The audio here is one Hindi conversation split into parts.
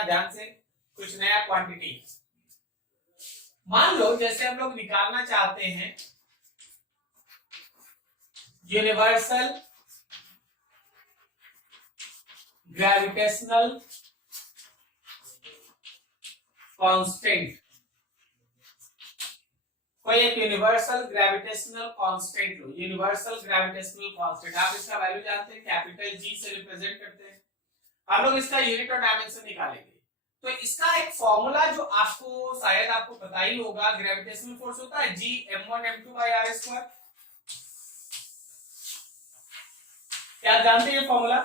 समझना ध्यान से, कुछ नया क्वांटिटी। मान लो जैसे हम लोग निकालना चाहते हैं यूनिवर्सल ग्रेविटेशनल कांस्टेंट, कोई एक यूनिवर्सल ग्रेविटेशनल कांस्टेंट लो, यूनिवर्सल ग्रेविटेशनल कांस्टेंट, आप इसका वैल्यू जानते हैं, कैपिटल जी से रिप्रेजेंट करते हैं। हम लोग इसका यूनिट और डायमेंशन निकालेंगे। तो इसका एक फॉर्मूला जो आपको शायद आपको पता ही होगा, ग्रेविटेशनल फोर्स होता है G m1 m2 by r square. क्या आप जानते हैं ये फॉर्मूला?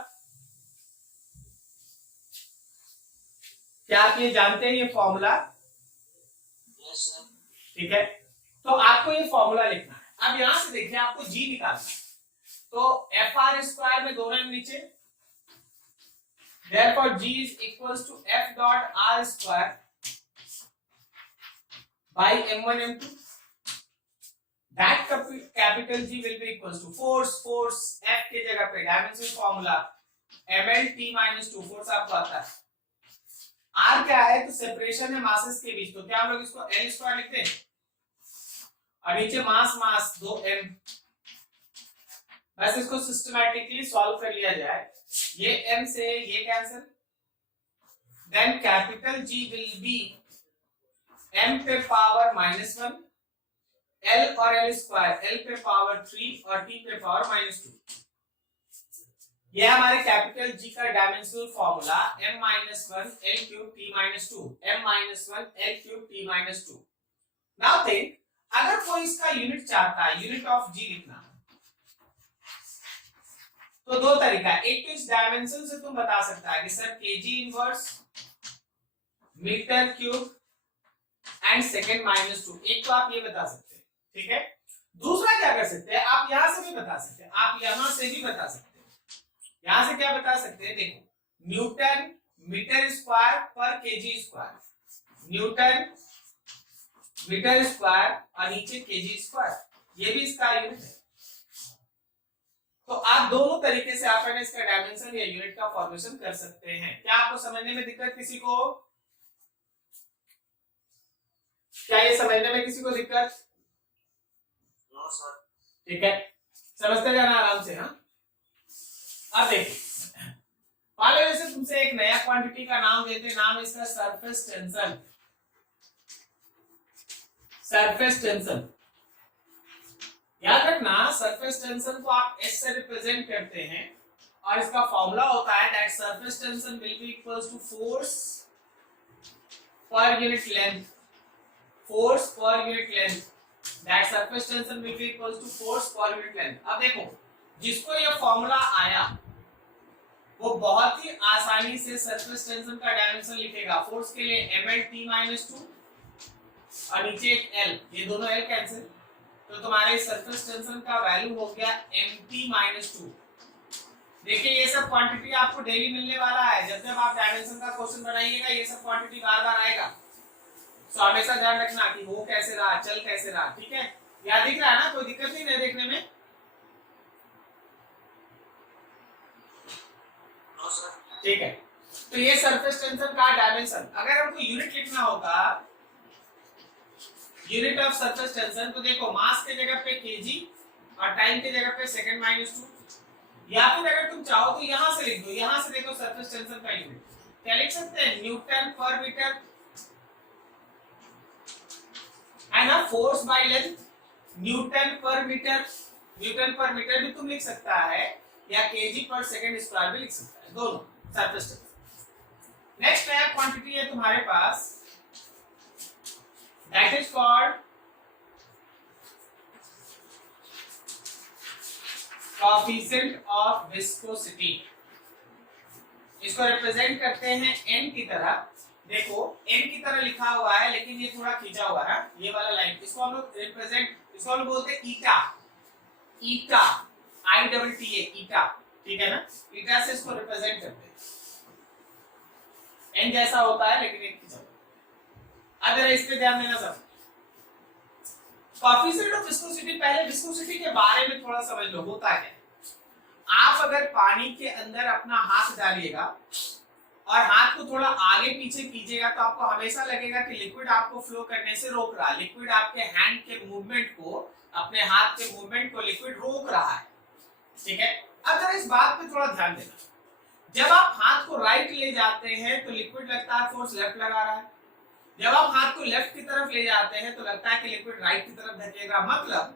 क्या आप ये जानते हैं ये फॉर्मूला? ठीक है, तो आपको ये फॉर्मूला लिखना है। अब यहां से देखिए आपको G निकालना है, तो एफ आर स्क्वायर में दोनों नीचे, therefore G is equals to F dot R square by m1 m2. That capital G will be equals to force F के जगह पे dimension formula ml t minus 2, force आपको आता है। R क्या है? तो सेपरेशन है मासेस के बीच, तो क्या हम लोग इसको L स्क्वायर लिखते हैं और नीचे मास 2m। बस इसको सिस्टमैटिकली सॉल्व कर लिया जाए, ये m से ये cancel, then capital G will be m पे पावर -1, L और L स्क्वायर, L पे पावर 3 और T पे पावर -2। ये हमारे कैपिटल G का dimensional formula m-1 L³ T-2, m-1 L³ T-2। Now think, अगर कोई इसका यूनिट चाहता है, यूनिट ऑफ G लिखना, तो दो तरीका है। एक तो इस डायमेंशन से तुम बता सकता है कि sir kg inverse metre cube and second -2, एक तो आप ये बता सकते हैं, ठीक है। दूसरा क्या कर सकते हैं, आप यहां से भी बता सकते हैं, आप यहां से भी बता सकते हैं। यहां से क्या बता सकते हैं, देखो न्यूटन मीटर स्क्वायर पर kg square, newton metre square और नीचे केजी स्क्वायर, ये भी इसका यूनिट है। तो आप दोनों तरीके से आप इसका डायमेंशन या यूनिट का फॉर्मेशन कर सकते हैं। क्या आपको समझने में दिक्कत किसी को? क्या ये समझने में किसी को दिक्कत? No sir. ठीक है, समझते जाना आराम से। हाँ, अब देखिए, मान लो जैसे तुमसे एक नया क्वांटिटी का नाम देते, नाम इसका सरफेस टेंशन। सरफेस टेंशन याद रखना, सरफेस टेंशन को आप S से रिप्रेजेंट करते हैं और इसका फॉर्मूला होता है that surface tension will be equals to force per unit length, force per unit length, that surface tension will be equals to force per unit length. अब देखो, जिसको ये फॉर्मूला आया वो बहुत ही आसानी से सरफेस टेंशन का डायमेंशन लिखेगा। फोर्स के लिए ml t-2 और नीचे एक L, ये दोनों L कैंसिल, तो तुम्हारे सरफेस टेंशन का वैल्यू हो गया mt-2। देखिए ये सब क्वांटिटी आपको डेली मिलने वाला है, जब जब आप डायमेंशन का क्वेश्चन बनाइएगा ये सब क्वांटिटी बार बार आएगा। तो हमेशा ध्यान रखना कि वो कैसे रहा, चल कैसे रहा, ठीक है। याद दिख रहा है ना, कोई दिक्कत नहीं है देखने में? ठीक है, तो ये सरफेस टेंशन का डायमेंशन। अगर हमको यूनिट लिखना होगा, यूनिट ऑफ सरफेस टेंशन, तो देखो मास के जगह पे केजी और टाइम के जगह पे सेकंड -2, या फिर अगर तुम चाहो तो यहां से लिख दो। यहां से देखो सरफेस टेंशन का यूनिट क्या लिख सकते हैं, न्यूटन पर मीटर, है ना। Force by length Newton per metre, Newton per metre भी तुम लिख सकता है, या केजी पर सेकंड स्क्वायर भी लिख सकता है, दोनों सरफेस टेंशन। नेक्स्ट नया क्वांटिटी है तुम्हारे पास, that is called coefficient of viscosity। इसको रिप्रेजेंट करते हैं n की तरह। देखो n की तरह लिखा हुआ है लेकिन ये थोड़ा खींचा हुआ है, ये वाला लाइन, इसको हम लोग रिप्रेजेंट, इसको हम लोग बोलते हैं ईटा, ईटा ITTA, ईटा, ठीक है ना। ईटा से इसको रिप्रेजेंट करते हैं, n जैसा होता है लेकिन एक खींचा। अगर इस पे ध्यान देना सब, कोएफिशिएंट ऑफ विस्कोसिटी, पहले विस्कोसिटी के बारे में थोड़ा समझ लो, होता क्या है। आप अगर पानी के अंदर अपना हाथ डालिएगा और हाथ को थोड़ा आगे पीछे कीजिएगा तो आपको हमेशा लगेगा कि लिक्विड आपको फ्लो करने से रोक रहा है, लिक्विड आपके हैंड के मूवमेंट को, अपने हाथ के मूवमेंट को लिक्विड रोक रहा है। ठीक है, अब जरा इस बात पे थोड़ा ध्यान देना, जब आप हाथ को राइट ले जाते हैं तो लिक्विड लगता है फोर्स लेफ्ट लगा रहा है, जब आप हाथ को लेफ्ट की तरफ ले जाते हैं तो लगता है कि लिक्विड राइट की तरफ धकेगा। मतलब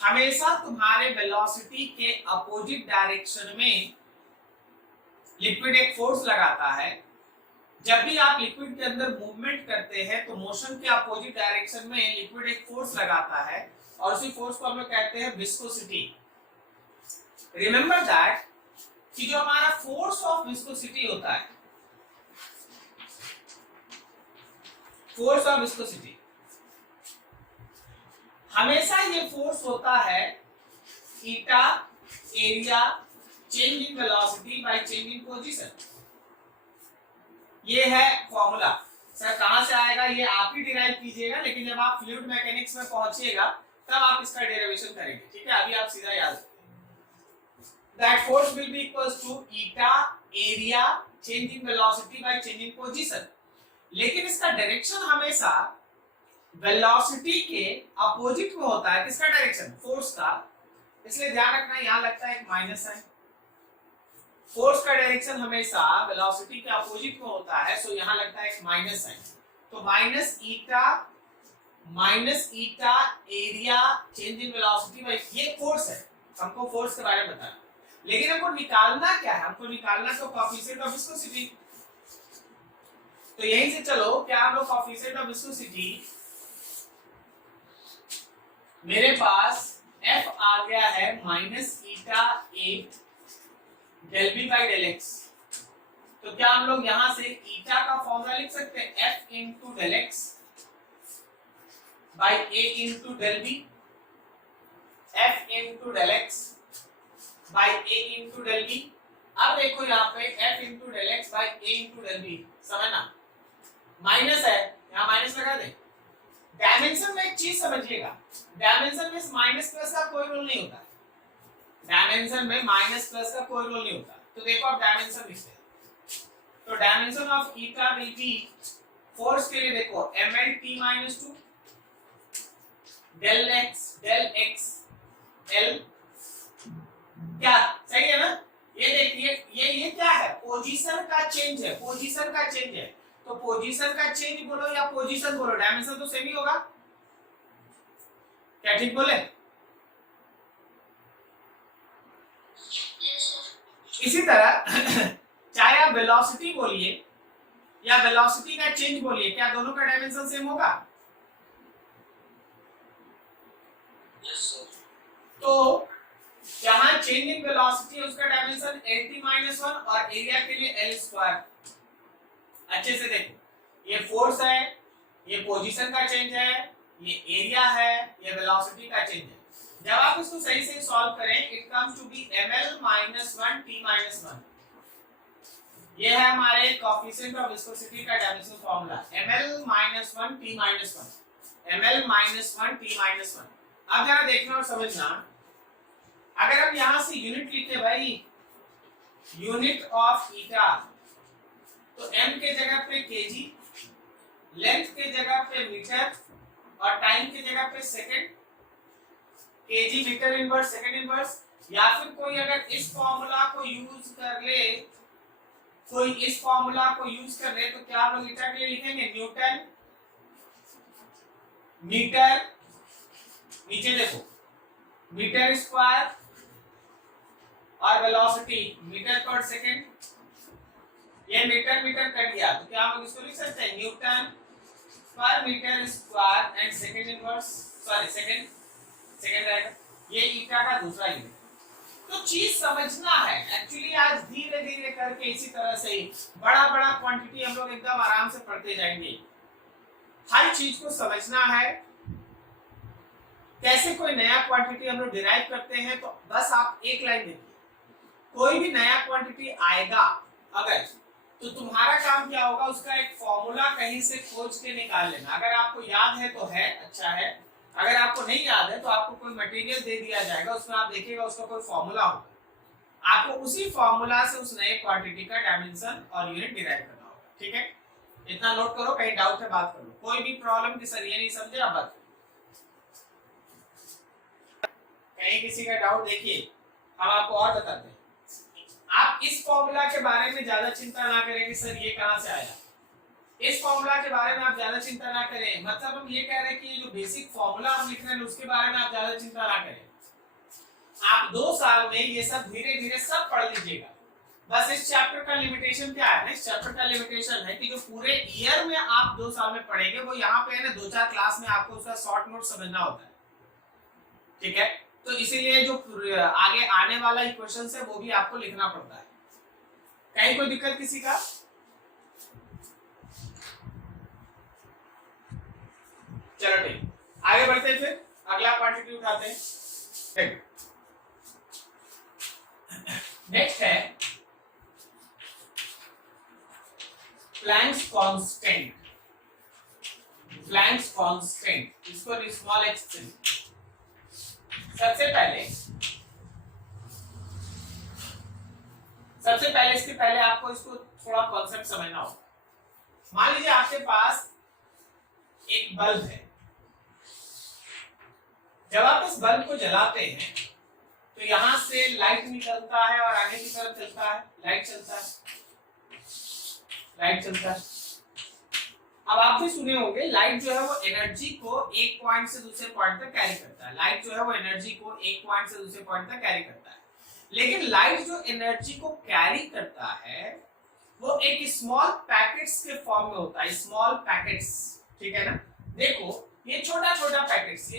हमेशा तुम्हारे वेलोसिटी के अपोजिट डायरेक्शन में लिक्विड एक फोर्स लगाता है। जब भी आप लिक्विड के अंदर मूवमेंट करते हैं तो मोशन के अपोजिट डायरेक्शन में लिक्विड एक फोर्स लगाता है और उसी फोर्स को हम लोग कहते हैं विस्कोसिटी। रिमेंबर दैट कि जो हमारा फोर्स ऑफ विस्कोसिटी होता है, फोर्स ऑफ विस्कोसिटी, हमेशा ये फोर्स होता है theta area change in velocity by change in position. ये है फॉर्मूला। सर कहां से आएगा ये आप ही डिराइव कीजिएगा, लेकिन जब आप फ्लूइड मैकेनिक्स में पहुंचिएगा तब आप इसका डेरिवेशन करेंगे। ठीक है, अभी आप सीधा याद रखिए that force will be equals to eta area change in velocity by change in position। लेकिन इसका डायरेक्शन हमेशा वेलोसिटी के अपोजिट में होता है। किसका डायरेक्शन? फोर्स का। इसलिए ध्यान रखना यहां लगता है एक माइनस है। फोर्स का डायरेक्शन हमेशा वेलोसिटी के अपोजिट में होता है, सो यहां लगता है एक माइनस है। तो minus eta area change in velocity bye, ये फोर्स है। हमको फोर्स के बारे में बताना, लेकिन हमको निकालना क्या है? हमको निकालना तो कोएफिशिएंट ऑफ विस्कोसिटी। तो यहीं से चलो, क्या हम लोग कोएफिशिएंट ऑफ विस्कोसिटी, मेरे पास F आ गया है minus eta a del b by del x. तो क्या हम लोग यहां से ईटा का फॉर्मूला लिख सकते हैं? F into del x by a into del b, F into del x by a into del b. अब देखो यहाँ पे F into del x by a into del b, समझना माइनस है, यहाँ माइनस लगा दे। डायमेंशन में एक चीज समझिएगा, डायमेंशन में माइनस प्लस का कोई रोल नहीं होता। डायमेंशन में माइनस प्लस का कोई रोल नहीं होता। तो देखो आप डायमेंशन लिखते हैं, तो dimension of eta will be, force के लिए देखो ml(t-2) डेल एक्स एल, क्या सही है ना? ये देखिए ये क्या है? पोजीशन का चेंज है, पोजीशन का चेंज है। तो पोजीशन का चेंज बोलो या पोजीशन बोलो, डायमेंशन तो सेम ही होगा। क्या ठीक बोले? इसी तरह चाहे आप वेलोसिटी बोलिए या वेलोसिटी का चेंज बोलिए, क्या दोनों का डायमेंशन सेम होगा? तो जहां चेंज इन वेलोसिटी है उसका डायमेंशन lt-1 और एरिया के लिए l²। अच्छे से देखो, ये फोर्स है, ये पोजीशन का चेंज है, ये एरिया है, ये वेलोसिटी का चेंज है। जब आप इसको सही से सॉल्व करें, it comes to be ml-1 t-1। ये है हमारे कोएफिशिएंट ऑफ विस्कोसिटी का dimension formula, ml-1 t-1, ml-1 t-1। अब जरा देखना और समझना, अगर हम यहां से यूनिट लिखे भाई, यूनिट ऑफ ईटा, तो m के जगह पे केजी, लेंथ के जगह पे मीटर और टाइम के जगह पे second, kg metre inverse second inverse. या फिर कोई अगर इस फॉर्मूला को यूज कर ले, कोई इस फॉर्मूला को यूज कर ले, तो क्या हम लोग ईटा के लिए लिखेंगे? न्यूटन मीटर, नीचे देखो मीटर स्क्वायर और वेलोसिटी मीटर पर सेकंड। ये मीटर मीटर कट गया, तो क्या हम लोग इसको लिख सकते हैं? Newton per metre square and second inverse, sorry second रहेगा। ये ईटा का दूसरा यूनिट। तो चीज समझना है एक्चुअली, आज धीरे धीरे करके इसी तरह से ही बड़ा बड़ा क्वांटिटी हम लोग एकदम आराम से पढ़ते जाएंगे। हर चीज को समझना है। कैसे कोई नया क्वांटिटी हम लोग डिराइव करते हैं, तो बस आप एक लाइन देखिए, कोई भी नया क्वांटिटी आएगा अगर, तो तुम्हारा काम क्या होगा? उसका एक फॉर्मूला कहीं से खोज के निकाल लेना। अगर आपको याद है तो है, अच्छा है। अगर आपको नहीं याद है तो आपको कोई मटेरियल दे दिया जाएगा, उसमें आप देखिएगा उसका कोई फॉर्मूला होगा, आपको उसी फॉर्मूला से उस नए क्वांटिटी का डायमेंशन और यूनिट डिराइव करना होगा। ठीक है, इतना नोट करो, कहीं डाउट है बात करो, कोई भी प्रॉब्लम की सर ये नहीं समझे आप बात कहीं किसी का डाउट देखिए हम आपको और बताते हैं। आप इस फॉर्मूला के बारे में ज्यादा चिंता ना करें कि सर ये कहां से आया, इस फॉर्मूला के बारे में आप ज्यादा चिंता ना करें, मतलब हम ये कह रहे हैं कि जो बेसिक फॉर्मूला हम लिख रहे हैं उसके बारे में आप ज्यादा चिंता ना करें। आप 2 साल में ये सब धीरे धीरे सब पढ़ लीजिएगा। बस इस चैप्टर का लिमिटेशन क्या है ना, इस चैप्टर का लिमिटेशन है कि जो पूरे ईयर में आप 2 साल में पढ़ेंगे वो यहाँ पे है ना 2-4 क्लास में आपको उसका शॉर्ट नोट समझना होता है। ठीक है, तो इसीलिए जो आगे आने वाला ही क्वेश्चन है वो भी आपको लिखना पड़ता है। कहीं कोई दिक्कत किसी का? चलो ठीक, आगे बढ़ते हैं, फिर अगला क्वांटिटी उठाते हैं। नेक्स्ट है प्लैंक्स कांस्टेंट। प्लैंक्स कांस्टेंट, इसको स्मॉल h से सबसे पहले इसके पहले आपको इसको थोड़ा कॉन्सेप्ट समझना होगा। मान लीजिए आपके पास एक बल्ब है, जब आप इस बल्ब को जलाते हैं तो यहां से लाइट निकलता है और आगे की तरफ चलता है, लाइट चलता है। अब आप भी सुने होंगे लाइट जो है वो एनर्जी को एक पॉइंट से दूसरे पॉइंट तक कैरी करता है। लाइट जो है वो एनर्जी को एक पॉइंट से दूसरे पॉइंट तक कैरी करता है, लेकिन लाइट जो एनर्जी को कैरी करता है वो एक स्मॉल पैकेट्स के फॉर्म में होता है, स्मॉल पैकेट्स। ठीक है ना, देखो ये छोटा छोटा पैकेट्स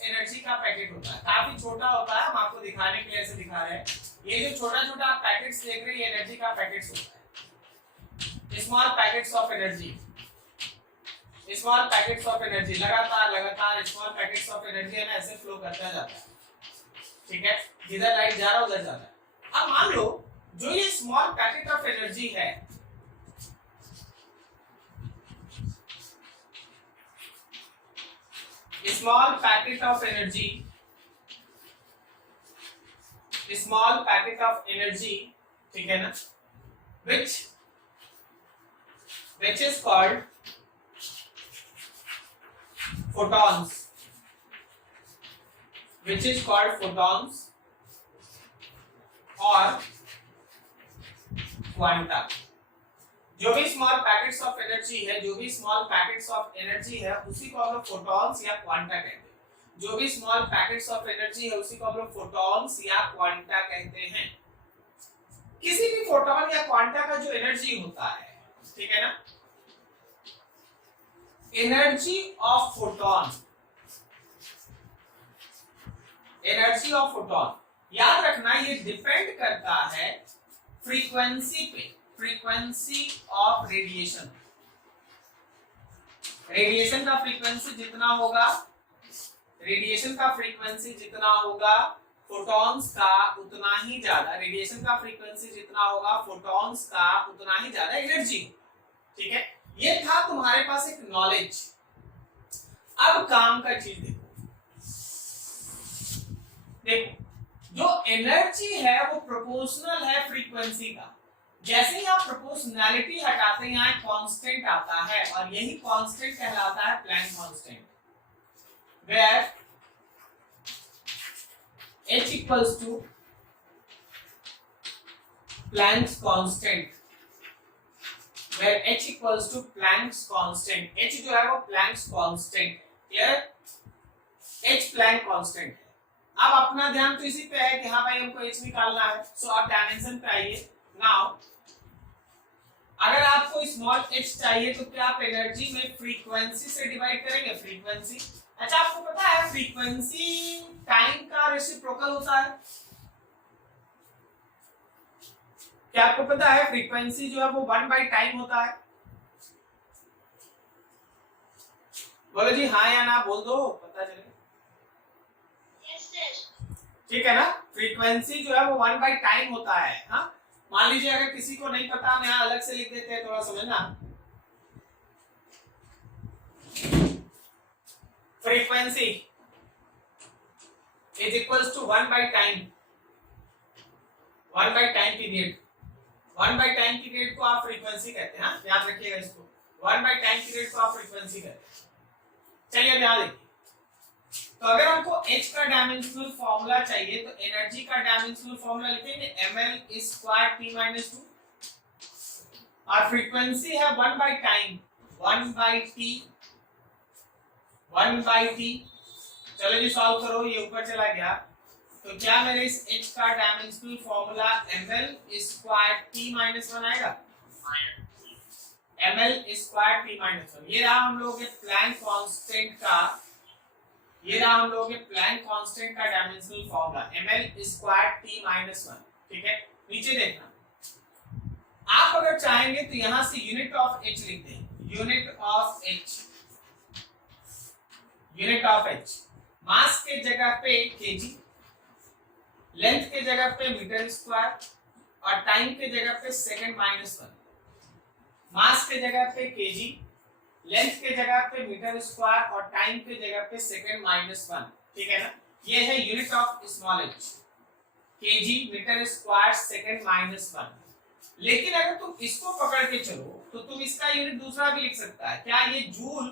एनर्जी का पैकेट होता है, काफी छोटा होता है। हम आपको दिखाने के लिए ऐसे दिखा रहे हैं, ये जो छोटा छोटा पैकेट्स देख रहे हैं ये एनर्जी का पैकेट्स होता है, small packets of energy. Small packets of energy लगातार स्मॉल पैकेट्स ऑफ एनर्जी है ना ऐसे फ्लो करता जाता है। ठीक है, जिधर लाइट जा रहा है उधर जाता है। अब मान लो जो ये स्मॉल पैकेट ऑफ एनर्जी है, स्मॉल पैकेट ऑफ एनर्जी, ठीक है ना, which is called photons, और क्वांटा। जो भी स्मॉल पैकेट्स ऑफ एनर्जी है, उसी को हम लोग फोटॉन्स या क्वांटा कहते हैं। जो भी स्मॉल पैकेट्स ऑफ एनर्जी है उसी को हम लोग फोटॉन्स या क्वांटा कहते हैं। किसी भी फोटॉन या क्वांटा का जो एनर्जी होता है, ठीक है ना, एनर्जी ऑफ फोटॉन याद रखना ये डिपेंड करता है फ्रीक्वेंसी पे, फ्रीक्वेंसी ऑफ रेडिएशन। रेडिएशन का फ्रीक्वेंसी जितना होगा फोटॉन्स का उतना ही ज्यादा, रेडिएशन का फ्रीक्वेंसी जितना होगा फोटॉन्स का उतना ही ज्यादा एनर्जी। ठीक है, ये था तुम्हारे पास एक नॉलेज। अब काम का चीज देखो, जो एनर्जी है वो प्रोपोर्शनल है फ्रीक्वेंसी का। जैसे ही आप प्रोपोर्शनैलिटी हटाते हैं यहाँ कांस्टेंट आता है, और यही कांस्टेंट कहलाता है Planck constant, where H equals to Planck's constant, where H equals to Planck's constant। H जो है वो Planck's constant, clear? H Planck constant है। अब अपना ध्यान तो इसी पे है कि हाँ भाई हमको H निकालना है, सो आप डायमेंशन पे आइए। नाउ अगर आपको स्मॉल h चाहिए तो क्या आप एनर्जी में फ्रीक्वेंसी से डिवाइड करेंगे? फ्रीक्वेंसी। अच्छा, आपको पता है फ्रीक्वेंसी टाइम का रेसिप्रोकल होता है? क्या आपको पता है फ्रीक्वेंसी जो है वो 1/टाइम होता है? बोलो जी हाँ या ना, बोल दो, पता चले। ठीक है ना, फ्रीक्वेंसी जो है वो 1/टाइम होता है। हाँ, मान लीजिए अगर किसी को नहीं पता, हम यहाँ अलग से लिख देते हैं, थोड़ा समझना। फ्रीक्वेंसी इज इक्वल्स टू 1/टाइम। 1 by time period, 1 by time period को आप फ्रीक्वेंसी कहते हैं, हाँ याद रखिएगा इसको, 1 बाई टाइम पीरियड को आप फ्रीक्वेंसी कहते हैं। चलिए अब यहाँ देखिए, तो अगर हमको h का डायमेंशनल फॉर्मूला चाहिए तो एनर्जी का डायमेंशनल फॉर्मूला लिखेंगे ml स्क्वायर t माइनस 2 और फ्रीक्वेंसी है 1 by time 1 by t 1 by t। चलो जी सॉल्व करो, ये ऊपर चला गया, तो क्या मेरे इस h का dimensional formula ml square t minus 1 आएगा, ml स्क्वायर t माइनस 1। ये रहा हम लोगों के प्लैंक कांस्टेंट का, ये रहा हम लोगों के प्लैंक कांस्टेंट का dimensional formula ml square t minus 1। ठीक है, नीचे देखना, आप अगर चाहेंगे तो यहां से यूनिट ऑफ h लिख दें, unit of h, unit of h, मास के जगह पे kg, लेंथ के जगह पे मीटर स्क्वायर और टाइम के जगह पे सेकंड माइनस 1। मास के जगह पे kg, लेंथ के जगह पे मीटर स्क्वायर और टाइम के जगह पे सेकंड माइनस 1। ठीक है ना, ये है unit of small h, kg metre square second minus 1। लेकिन अगर तुम इसको पकड़ के चलो तो तुम इसका यूनिट दूसरा भी लिख सकता है, क्या ये जूल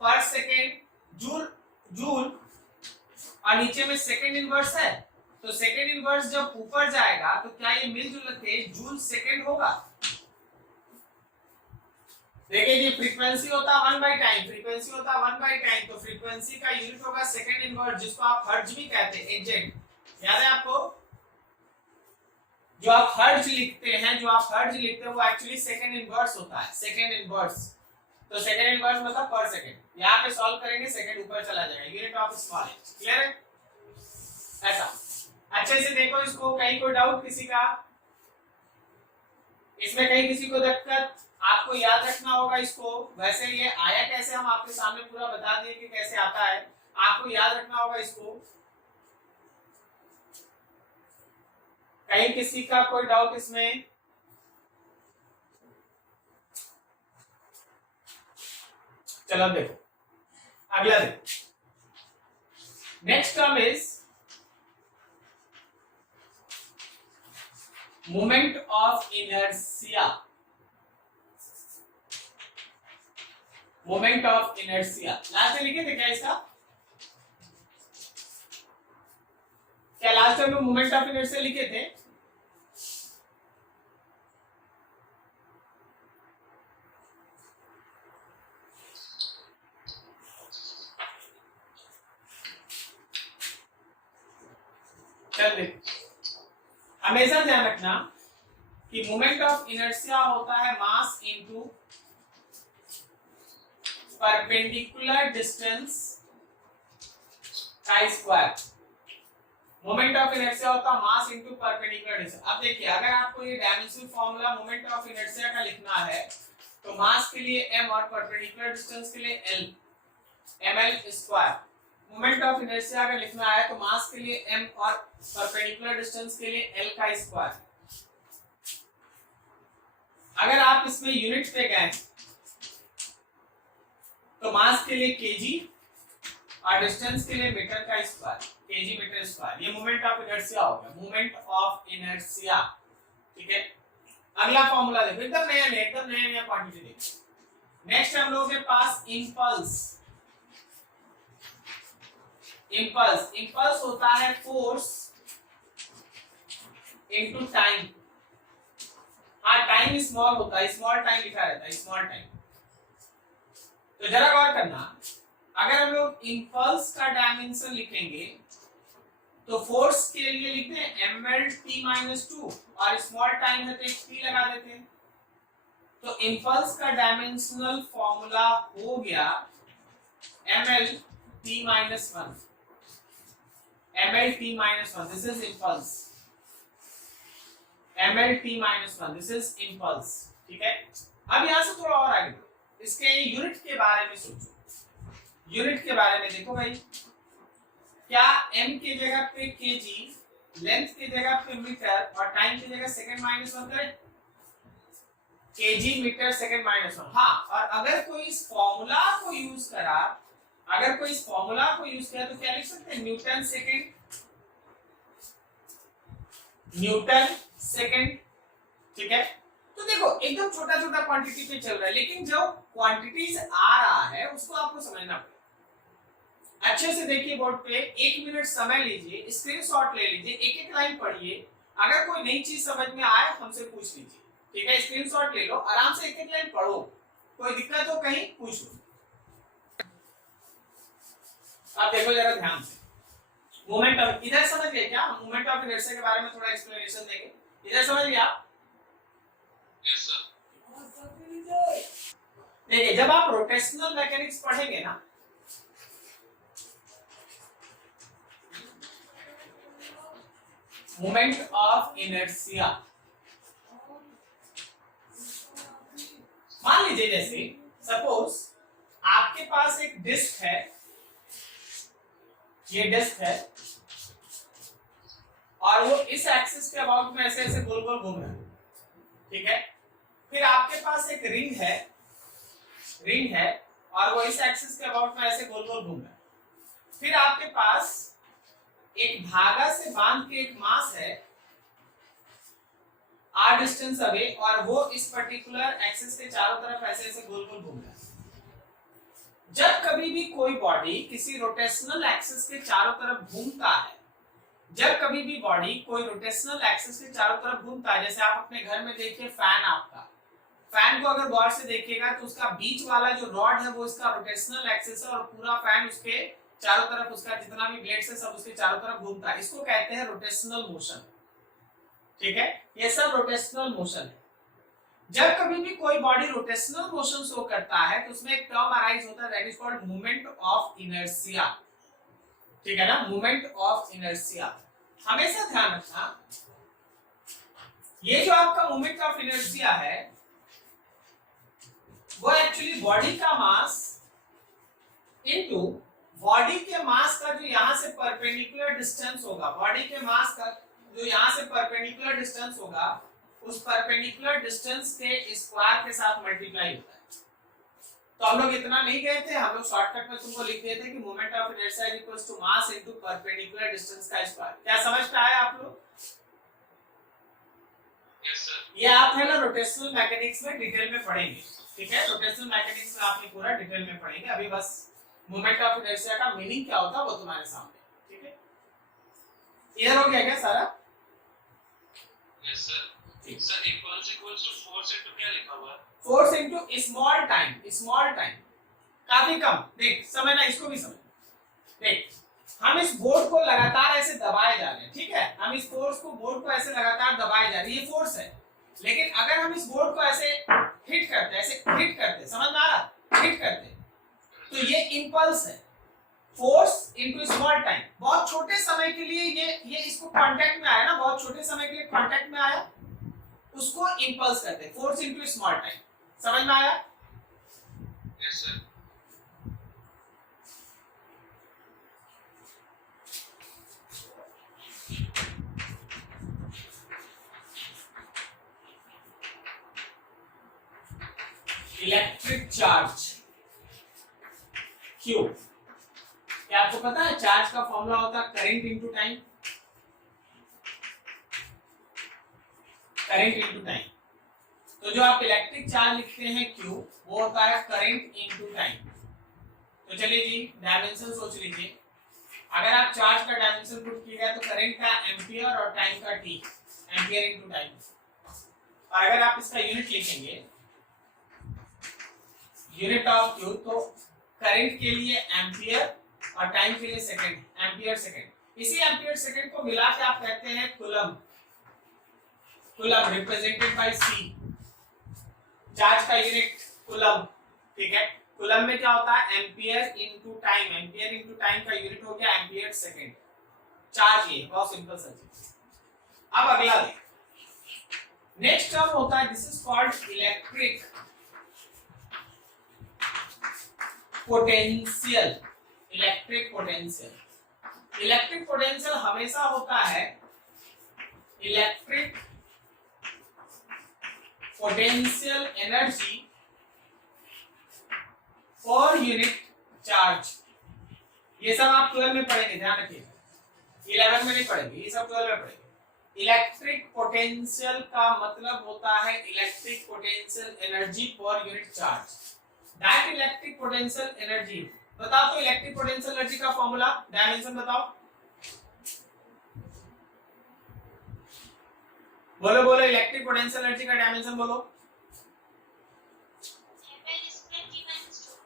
पर सेकेंड, जूल जूल और नीचे में सेकंड इनवर्स है, तो सेकंड इनवर्स जब ऊपर जाएगा तो क्या ये मिलजुल के जूल सेकंड होगा। देखिए जी, फ्रीक्वेंसी होता है 1 बाई टाइम, फ्रीक्वेंसी होता है 1 बाई टाइम, तो फ्रीक्वेंसी का यूनिट होगा सेकंड इनवर्स, जिसको आप हर्ट्ज भी कहते हैं, एग्जैक्ट याद है आपको, जो आप हर्ट्ज लिखते हैं, जो आप हर्ट्ज लिखते हैं वो एक्चुअली सेकंड इनवर्स होता है, सेकंड इनवर्स। तो सेकंड इनवर्स मतलब पर सेकंड, यहां पे सॉल्व करेंगे सेकंड ऊपर चला जाएगा, unit of small h। Clear है, ऐसा अच्छे से देखो इसको, कहीं कोई डाउट किसी का, इसमें कहीं किसी को दिक्कत, आपको याद रखना होगा इसको। वैसे ये आया कैसे हम आपके सामने पूरा बता दिए कि कैसे आता है, आपको याद रखना होगा इसको। कहीं किसी का कोई डाउट इसमें, चलो देखो अगला देखो, next term is moment of inertia, moment of inertia last में लिखे थे क्या इसका, क्या लास्ट टाइम में मोमेंट ऑफ इनर्शिया लिखे थे। चल हमेशा ध्यान रखना कि मोमेंट ऑफ इनर्शिया होता है मास इनटू परपेंडिकुलर डिस्टेंस का स्क्वायर। मोमेंट ऑफ इनर्शिया होता है मास इनटू परपेंडिकुलर डिस्टेंस। अब देखिए, अगर आपको ये dimensional formula moment of inertia का लिखना है तो मास के लिए m और परपेंडिकुलर डिस्टेंस के लिए l, ml square. Moment of inertia अगर लिखना है तो मास के लिए m और परपेंडिकुलर डिस्टेंस के लिए l का स्क्वायर। अगर आप इसमें यूनिट पे गए तो मास के लिए kg और डिस्टेंस के लिए मीटर का स्क्वायर, kg मीटर स्क्वायर। ये मोमेंट ऑफ इनर्शिया हो गया, मोमेंट ऑफ इनर्शिया। ठीक है, अगला फॉर्मूला देखो, एकदम नया क्वांटिटी देखो। नेक्स्ट हम लोगों के पास इंपल्स, इंपल्स, इंपल्स होता है फोर्स इनटू टाइम। हाँ, टाइम स्मॉल होता है, स्मॉल टाइम लिखा रहता है, स्मॉल टाइम। तो जरा गौर करना, अगर हम लोग इंपल्स का डायमेंशन लिखेंगे तो फोर्स के लिए लिखते हैं ml t माइनस 2 और स्मॉल टाइम है तो एक t लगा देते हैं। तो इंपल्स का डायमेंशनल फॉर्मूला हो गया ml t minus 1, ml t minus 1, this is impulse, ml t minus 1, this is impulse. ठीक है, अब यहां से थोड़ा और आगे इसके यूनिट के बारे में सोचो, यूनिट के बारे में देखो भाई, क्या m की जगह पे kg, लेंथ की जगह पे मीटर और टाइम की जगह सेकंड माइनस 1 करें, kg मीटर सेकंड माइनस 1। हाँ, और अगर कोई इस फॉर्मूला को यूज करा, अगर कोई इस फॉर्मूला को यूज किया तो क्या लिख सकते हैं, न्यूटन सेकंड, न्यूटन सेकेंड। ठीक है, तो देखो एकदम छोटा छोटा क्वांटिटी पे चल रहा है, लेकिन जो क्वांटिटीज आ रहा है उसको आपको समझना पड़ेगा। अच्छे से देखिए बोर्ड पे, 1 मिनट समय लीजिए, स्क्रीनशॉट ले लीजिए, एक एक लाइन पढ़िए। अगर कोई नई चीज समझ में आए हमसे पूछ लीजिए। ठीक है, स्क्रीनशॉट ले लो, आराम से एक एक लाइन पढ़ो, कोई दिक्कत हो कहीं पूछ लो। आप देखो जरा ध्यान से, मोमेंट ऑफ, इधर समझ गए क्या? मोमेंट ऑफ इनर्शिया के बारे में थोड़ा एक्सप्लेनेशन देंगे, इधर समझ गए आप? Yes sir. देखिए जब आप रोटेशनल मैकेनिक्स पढ़ेंगे ना, मोमेंट ऑफ इनर्शिया, मान लीजिए जैसे सपोज आपके पास एक डिस्क है, ये डिस्क है और वो इस एक्सिस के अबाउट में ऐसे ऐसे गोल गोल घूम रहा है। ठीक है, फिर आपके पास एक रिंग है और वो इस एक्सिस के अबाउट में ऐसे गोल गोल घूम रहा है। फिर आपके पास एक धागा से बांध के एक मास है r डिस्टेंस अवे, और वो इस पर्टिकुलर एक्सिस के चारों तरफ ऐसे ऐसे गोल गोल घूम रहा है। जब कभी भी कोई बॉडी किसी रोटेशनल एक्सिस के चारों तरफ घूमता है, जब कभी भी बॉडी कोई रोटेशनल एक्सिस के चारों तरफ घूमता है, जैसे आप अपने घर में देखिए फैन, आपका फैन को अगर गौर से देखिएगा तो उसका बीच वाला जो रॉड है वो इसका रोटेशनल एक्सिस है और पूरा फैन उसके चारों तरफ, उसका जितना भी ब्लेड्स है सब उसके चारों तरफ घूमता है। इसको कहते हैं रोटेशनल मोशन। ठीक है, ये सब रोटेशनल मोशन है। जब कभी भी कोई बॉडी रोटेशनल मोशन शो करता है तो उसमें एक टर्म अराइज होता है, that is called moment of inertia. ठीक है ना, मोमेंट ऑफ इनर्शिया। हमेशा ध्यान रखना, ये जो आपका मोमेंट ऑफ इनर्शिया है वो एक्चुअली बॉडी का मास इनटू बॉडी के मास का जो यहां से परपेंडिकुलर डिस्टेंस होगा, बॉडी के मास का जो यहां से परपेंडिकुलर डिस्टेंस होगा, उस परपेंडिकुलर डिस्टेंस के स्क्वायर के साथ मल्टीप्लाई होता है। तो हम लोग इतना नहीं गए थे, हम लोग शॉर्टकट में तुमको लिख दिए थे कि moment of inertia is equal to mass into perpendicular distance का स्क्वायर। क्या समझ में आया आप लोग? Yes sir. ये आप है ना रोटेशनल मैकेनिक्स में डिटेल में पढ़ेंगे। ठीक है, रोटेशनल मैकेनिक्स में आपने पूरा डिटेल में पढ़ेंगे। अभी बस मोमेंट ऑफ इनर्शिया का मीनिंग क्या होता है वो तुम्हारे सामने। ठीक है, क्लियर हो गया क्या सारा? Yes sir. Sir equals to force into क्या लिखा हुआ है? Force into small time, small time काफी कम। देख समझना, इसको भी समझ। देख हम इस बोर्ड को लगातार ऐसे दबाए जा रहे हैं। ठीक है, हम इस फोर्स को, बोर्ड को ऐसे लगातार दबाए जा रहे हैं, ये फोर्स है। लेकिन अगर हम इस बोर्ड को ऐसे हिट करते, ऐसे हिट करते, समझ में आ रहा? हिट करते तो ये इंपल्स है, फोर्स इनटू स्मॉल टाइम। बहुत छोटे समय के लिए ये इसको कांटेक्ट में आया ना, बहुत छोटे समय के लिए कांटेक्ट में आया, उसको इंपल्स कहते हैं, फोर्स इनटू स्मॉल टाइम। समझ में आया? Yes sir. Electric charge Q, क्या आपको पता है चार्ज का फॉर्मूला होता है current into time, current into time. तो जो आप इलेक्ट्रिक चार्ज लिखते हैं Q, वो होता है करंट इनटू टाइम। तो चलिए जी डायमेंशन सोच लीजिए, अगर आप चार्ज का डायमेंशन पुट कीजिएगा तो करंट का एम्पियर और टाइम का टी, एम्पियर इनटू टाइम। और अगर आप इसका यूनिट लिखेंगे, यूनिट ऑफ Q, तो करंट के लिए एम्पियर और टाइम के लिए सेकंड, एम्पियर सेकंड। इसी एम्पियर सेकंड को मिला के आप कहते हैं coulomb, coulomb represented by C। Charge का यूनिट कूलम। ठीक है, कूलम में क्या होता है? Ampere into time, ampere into time का यूनिट हो गया एम्पियर सेकंड। चार्ज ये बहुत सिंपल सा चीज। अब अगला देख, नेक्स्ट टर्म होता है, this is called electric potential. Electric potential, electric potential हमेशा होता है electric potential energy per unit charge. ये सब आप 12 में पढ़ेंगे, ध्यान रखिएगा, 11 में नहीं पढ़ेंगे, ये सब 12 में पढ़ेंगे। इलेक्ट्रिक पोटेंशियल का मतलब होता है electric potential energy per unit charge. That electric potential energy, बताओ तो इलेक्ट्रिक पोटेंशियल एनर्जी का फॉर्मूला, डायमेंशन बताओ, बोलो बोलो, इलेक्ट्रिक पोटेंशियल एनर्जी का डायमेंशन बोलो।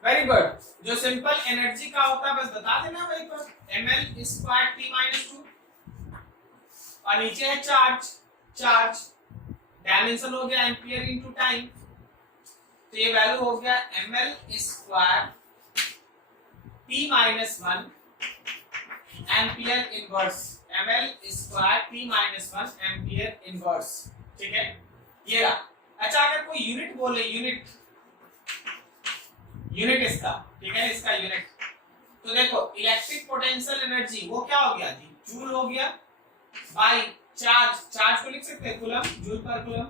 वेरी गुड, जो सिंपल एनर्जी का होता है बस बता देना वही पर, ml स्क्वायर t माइनस 2, और नीचे है चार्ज, चार्ज डायमेंशन हो गया एम्पियर इनटू टाइम, तो ये वैल्यू हो गया ml square t minus 1 ampere inverse, ml square t minus 1 ampere inverse, ठीक है ये रहा। अच्छा अगर कोई यूनिट बोले, यूनिट इसका, ठीक है इसका यूनिट, तो देखो इलेक्ट्रिक पोटेंशियल एनर्जी वो क्या हो गया जी, जूल हो गया बाय चार्ज, चार्ज को लिख सकते हैं कूलम, जूल पर कूलम,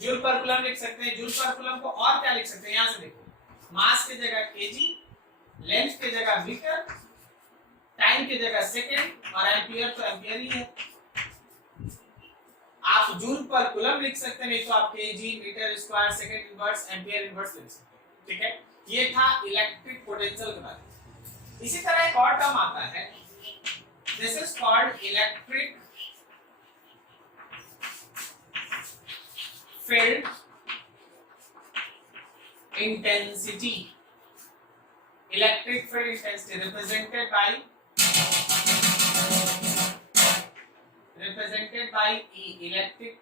जूल पर कूलम लिख सकते हैं। जूल पर कूलम को और क्या लिख सकते हैं, यहां से देखो, मास की जगह केजी, लेंथ की जगह मीटर, टाइम की जगह सेकंड, और एम्पियर तो एम्पियर ही है। आप जूल पर कूलम लिख सकते हैं, नहीं तो आप KG, metre square, second inverse, ampere inverse लिख सकते हैं, ठीक है। ये था इलेक्ट्रिक पोटेंशियल के बारे में। इसी तरह एक और टर्म आता है, this is called electric field intensity. Electric field intensity represented by E, electric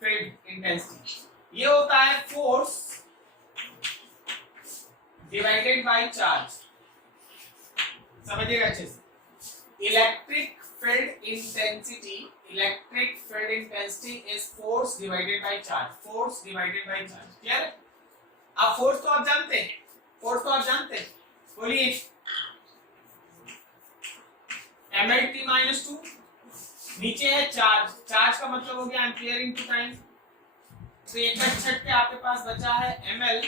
field intensity. ये होता है फोर्स डिवाइडेड बाय चार्ज, समझिएगा अच्छे से। Electric field intensity, electric field intensity is force divided by charge, force divided by charge, clear है। अब फोर्स तो आप जानते हैं, फोर्स तो आप जानते हैं, बोलिए mlt माइनस 2, नीचे है चार्ज, चार्ज का मतलब हो गया एम्पियर इनटू टाइम, तो एक छट के आपके पास बचा है ml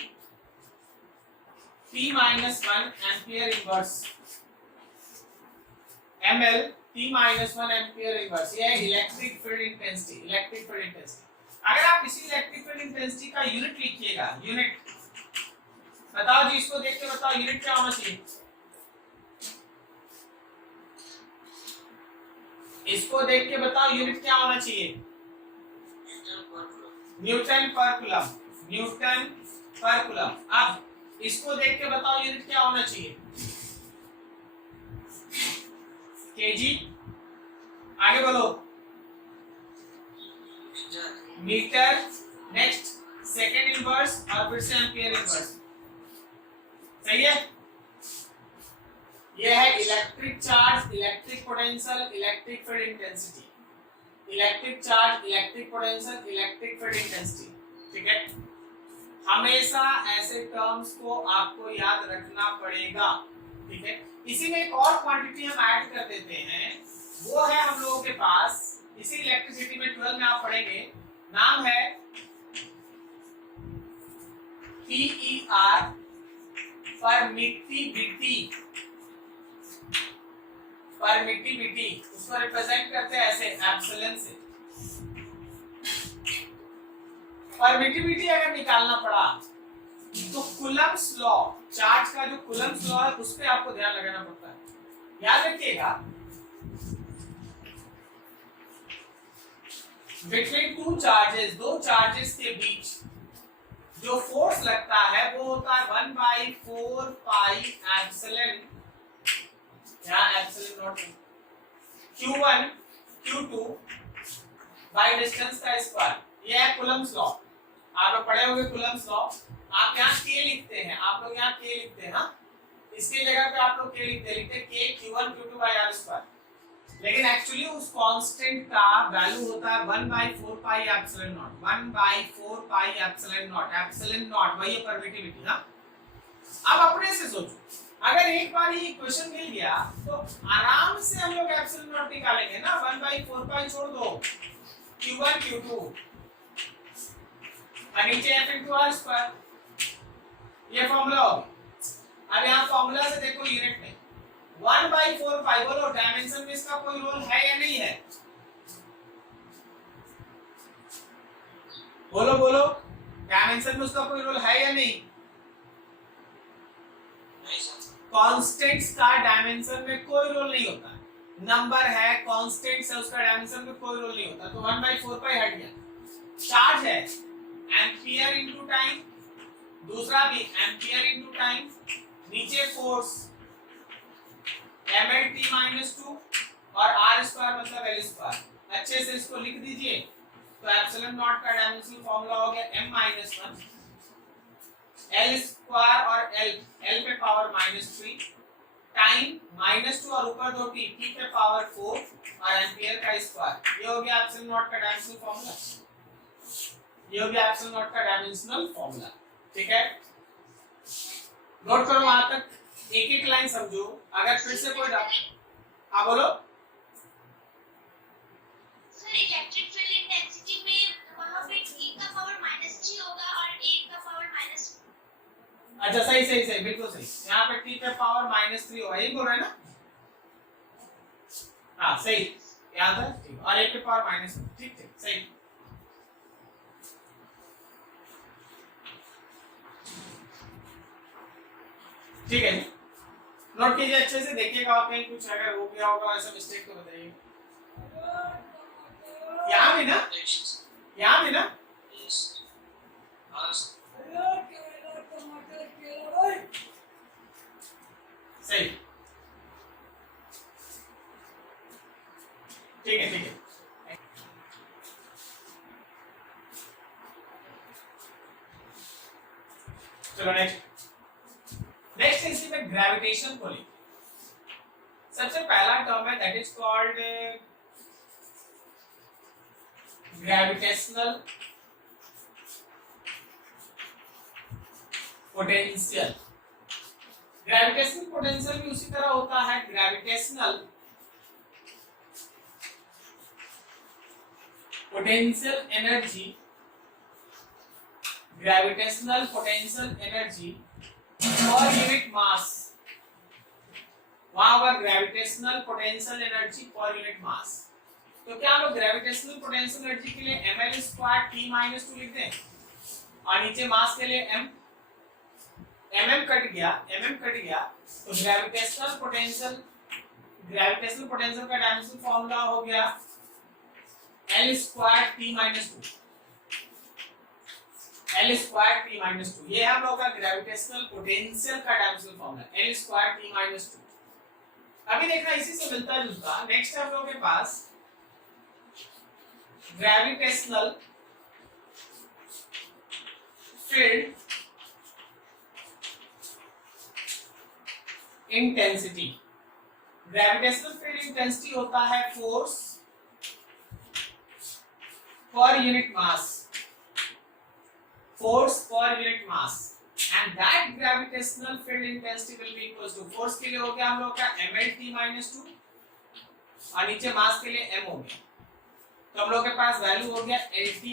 t minus 1 ampere inverse, ml t minus 1 ampere inverse, ये है electric field intensity, electric field intensity. अगर आप इसी इलेक्ट्रिक फील्ड इंटेंसिटी का यूनिट लिखिएगा, यूनिट बताओ जी, इसको देख के बताओ यूनिट क्या होना चाहिए, इसको देख के बताओ यूनिट क्या होना चाहिए, न्यूटन पर कूलम, न्यूटन पर कूलम। अब इसको देख के बताओ यूनिट क्या होना चाहिए, केजी, आगे बोलो, मीटर, नेक्स्ट सेकंड इनवर्स, और फिर से एम्पियर इनवर्स, सही है। यह है electric charge, electric potential, electric field intensity, electric charge, electric potential, electric field intensity, ठीक है। हमेशा ऐसे टर्म्स को आपको याद रखना पड़ेगा, ठीक है। इसी में एक और क्वांटिटी हम ऐड कर देते हैं, वो है हम लोगों के पास, इसी इलेक्ट्रिसिटी में 12 में आप पढ़ेंगे, नाम है PER, परमिटिविटी, परमिटिविटी, उसको रिप्रेजेंट करते हैं ऐसे एप्सिलॉन से। परमिटिविटी अगर निकालना पड़ा तो कूलम्स लॉ, चार्ज का जो कूलम्स लॉ है उस पे आपको ध्यान लगाना पड़ता है, याद रखिएगा। बिटवीन टू चार्जेस, दो चार्जेस के बीच जो फोर्स लगता है वो होता है 1/4 पाई एप्सिलॉन, यहाँ epsilon not, Q1 Q2 by distance का स्क्वायर, ये है कूलम्स लॉ। आप लोग पढ़े होंगे कूलम्स लॉ, आप यहाँ K लिखते हैं, आप लोग यहाँ K लिखते हैं, हाँ इसकी जगह पे आप लोग K लिखते हैं K Q1 Q2 by R square, लेकिन एक्चुअली उस कांस्टेंट का वैल्यू होता है 1/4 pi epsilon naught, 1/4 pi epsilon naught, epsilon naught वही है परमिटिविटी ना। अब अपने से सोचो, अगर एक बार ये इक्वेशन मिल गया तो आराम से हम लोग एप्सिलॉन नॉट निकालेंगे ना, 1/4 पाई छोड़ दो, Q1 Q2 और नीचे F into R स्क्वायर, ये फॉर्मूला होगा। अब यहाँ फॉर्मूला से देखो यूनिट में 1/4 पाई, बोलो डायमेंशन में इसका कोई रोल है या नहीं है, बोलो बोलो, डायमेंशन में उसका कोई रोल है या नहीं? नहीं सर। कांस्टेंट्स का डायमेंशन में कोई रोल नहीं होता। नंबर है, कांस्टेंट्स है, उसका डायमेंशन में कोई रोल नहीं होता। तो 1/4 पाई हट गया। चार्ज है एम्पियर इनटू टाइम, दूसरा भी एम्पियर इनटू टाइम, नीचे फोर्स mlt-2 और r स्क्वायर मतलब l स्क्वायर। अच्छे से इसको लिख दीजिए। तो एप्सिलॉन नॉट का डायमेंशनल फार्मूला हो गया m-1 l स्क्वायर और l पे पावर -3 टाइम -2 और ऊपर 2 t पे पावर 4 और एम्पियर का स्क्वायर। ये हो गया एप्सिलॉन नॉट का डायमेंशनल फार्मूला। ये हो गया एप्सिलॉन नॉट का डायमेंशनल फार्मूला। ठीक है, नोट करो वहां तक, एक एक लाइन समझो। अगर फिर से कोई डाउट, हाँ बोलो। सर इलेक्ट्रिक फील्ड इंटेंसिटी में वहां पे t का पावर -3 होगा और a का पावर -2। अच्छा सही सही सही, बिल्कुल सही। यहाँ पे t पे पावर -3 होगा, यही बोल रहे हैं ना? हाँ सही, याद है, ठीक। और a पे पावर -2, ठीक ठीक सही। ठीक है जी, नोट कीजिए अच्छे से, देखिएगा और कहीं कुछ अगर हो गया होगा ऐसा मिस्टेक तो बताइए। यहाँ भी ना, यहाँ भी ना, सही, ठीक है ठीक है। चलो नेक्स्ट इसी में ग्रेविटेशन को लेंगे। सबसे पहला टर्म है that is called gravitational potential. Gravitational potential भी उसी तरह होता है, gravitational potential energy, gravitational potential energy पर यूनिट मास। वहां होगा ग्रेविटेशनल पोटेंशियल एनर्जी पर यूनिट मास। तो क्या हम लोग ग्रेविटेशनल पोटेंशियल एनर्जी के लिए ml² t-2 लिख दें और नीचे मास के लिए m, mm कट गया, तो ग्रेविटेशनल पोटेंशियल का डायमेंशनल फार्मूला हो गया l² t-2, l² t-2। ये हम लोग का ग्रेविटेशनल पोटेंशियल का डायमेंशनल फार्मूला l² t-2। अभी देखना इसी से मिलता जुलता। नेक्स्ट हम लोग के पास gravitational field intensity. Gravitational field intensity होता है force per unit mass, force per unit mass, and that gravitational field intensity will be equals to force के लिए हो गया हम लोग का mlt-2 और नीचे मास के लिए m हो गया। तो हम लोग के पास वैल्यू हो गया lt-2,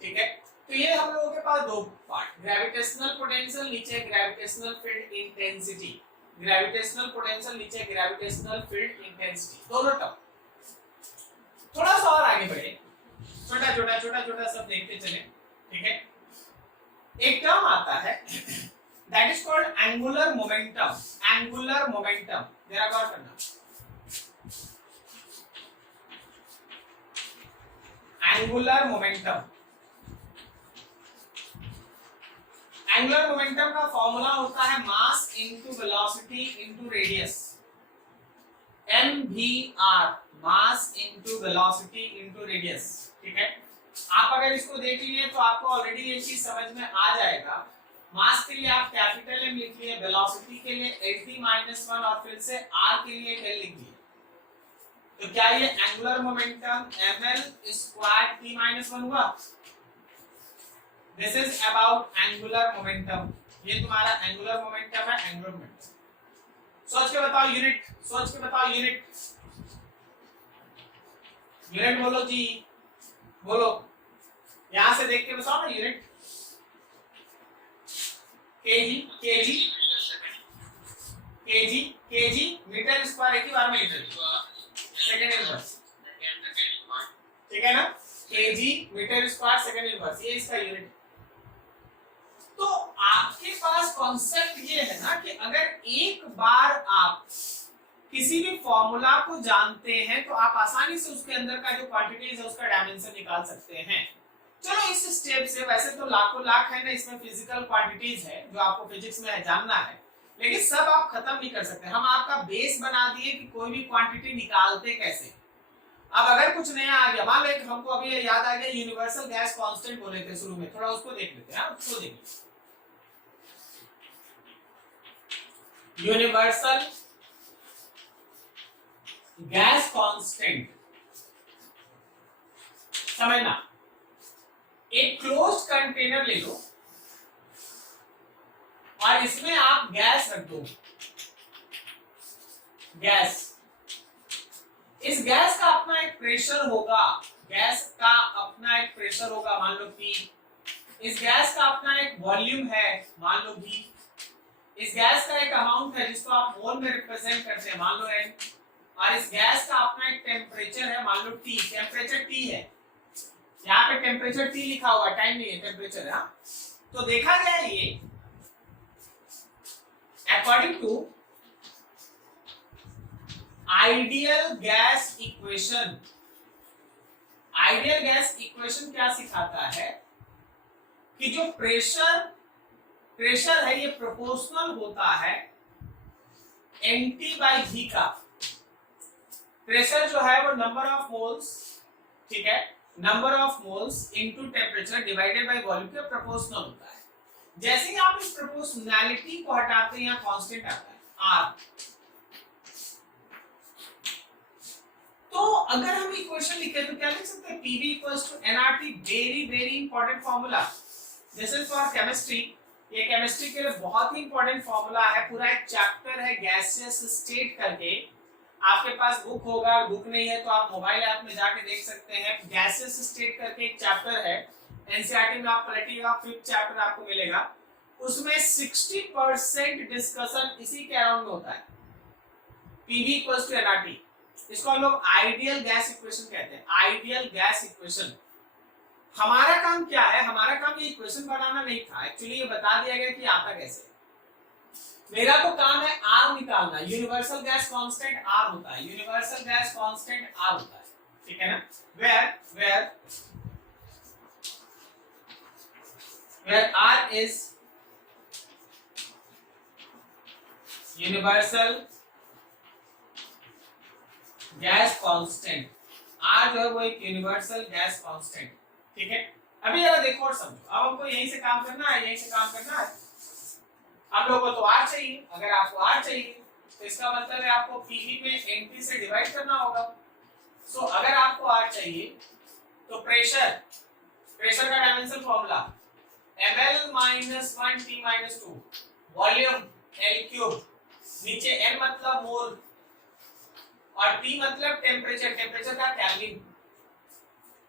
ठीक है। तो ये हम लोगों के पास दो पार्ट, ग्रेविटेशनल पोटेंशियल नीचे gravitational field intensity, gravitational potential नीचे ग्रेविटेशनल फील्ड इंटेंसिटी, दोनों टर्म। थोड़ा सा और आगे बढ़े, छोटा सब देखते चले, ठीक है। एक टर्म आता है that is called angular momentum. Angular momentum जरा गौर करना, एंगुलर मोमेंटम। एंगुलर मोमेंटम का फॉर्मूला होता है mass into velocity into radius, mvr, mass into velocity into radius, ठीक है। आप अगर इसको देख लिए तो आपको ऑलरेडी ये चीज समझ में आ जाएगा। मास के लिए आप कैपिटल M लिख लिए, वेलोसिटी के लिए lt-1 और फिर से r के लिए l लिख दिए। तो क्या ये एंगुलर मोमेंटम ml² t-1 हुआ? This is about angular momentum. ये तुम्हारा एंगुलर मोमेंटम है, एंगुलर मोमेंटम। सोच के बताओ यूनिट, सोच के बताओ यूनिट, यूनिट बोलो जी, बोलो, यहां से देख के बताओ ना unit. KG, KG, KG, KG, metre square एक ही बार में लीटर, सेकंड में बस। kg metre square second inverse, ये इसका यूनिट। तो आपके पास कॉन्सेप्ट ये है ना कि अगर एक बार आप किसी भी फॉर्मूला को जानते हैं तो आप आसानी से उसके अंदर का जो क्वांटिटीज है उसका डायमेंशन निकाल सकते हैं। चलो इस स्टेप से, वैसे तो लाखों लाख है ना इसमें फिजिकल क्वांटिटीज है जो आपको फिजिक्स में है जानना है, लेकिन सब आप खत्म नहीं कर सकते। हम आपका बेस बना दिए कि कोई भी क्वांटिटी निकालते कैसे। अब अगर कुछ नया आ गया, मान लो हमको अभी याद आ गया यूनिवर्सल गैस कांस्टेंट बोले थे शुरू में, थोड़ा उसको देख लेते हैं। उसको देखिए, यूनिवर्सल गैस कांस्टेंट समझना, एक क्लोज्ड कंटेनर ले लो और इसमें आप गैस रख दो, गैस। इस गैस का अपना एक प्रेशर होगा, गैस का अपना एक प्रेशर होगा, मान लो P। इस गैस का अपना एक वॉल्यूम है, मान लो V। इस गैस का एक अमाउंट है जिसको आप मोल में रिप्रेजेंट करते हैं, मान लो N। और इस गैस का अपना एक टेम्परेचर है, मान लो T। टेम्परेचर T है, यहाँ पे टेम्परेचर T लिखा हुआ, टाइम नहीं है, टेम्परेचर है। तो देखा गया ये according to ideal gas equation. Ideal gas equation क्या सिखाता है कि जो प्रेशर है ये प्रोपोर्शनल होता है NT/V का। प्रेशर जो है वो नंबर ऑफ मोल्स, ठीक है, number of moles into temperature divided by volume के प्रोपोर्शनल होता है। जैसे ही आप इस प्रोपोर्शनैलिटी को हटाते हैं, यहाँ कांस्टेंट आता है R। तो अगर हम इक्वेशन लिखे तो क्या लिख सकते हैं, PV = nRT। Very very important formula, this is for chemistry. ये केमिस्ट्री के लिए बहुत ही इंपॉर्टेंट फॉर्मूला है, पूरा एक चैप्टर है गैसियस स्टेट करके। आपके पास बुक होगा, बुक नहीं है तो आप मोबाइल ऐप में जाके देख सकते हैं। गैसेस स्टेट करके एक चैप्टर है, एनसीईआरटी में आप पलटिएगा, 5th चैप्टर आपको मिलेगा। उसमें 60% डिस्कशन इसी के अराउंड में होता है, PV = nRT। इसको हम लोग आइडियल गैस इक्वेशन कहते हैं, आइडियल गैस इक्वेशन। हमारा काम क्या है, हमारा काम ये इक्वेशन बनाना नहीं था, एक्चुअली ये बता दिया गया कि आता कैसे। मेरा तो काम है R निकालना। यूनिवर्सल गैस कांस्टेंट R होता है, यूनिवर्सल गैस कांस्टेंट R होता है, ठीक है ना। where R is universal gas constant. R जो है वो एक यूनिवर्सल गैस कांस्टेंट, ठीक है। अभी जरा देखो और समझो, अब हमको यहीं से काम करना है, यहीं से काम करना है। हम लोगों को तो R चाहिए, अगर आपको R चाहिए तो इसका मतलब है आपको PV में NT से डिवाइड करना होगा। सो अगर आपको R चाहिए तो प्रेशर का dimension formula ml - 1 T - 2, volume L3, नीचे N मतलब मोल और T मतलब टेम्परेचर, टेम्परेचर का केल्विन।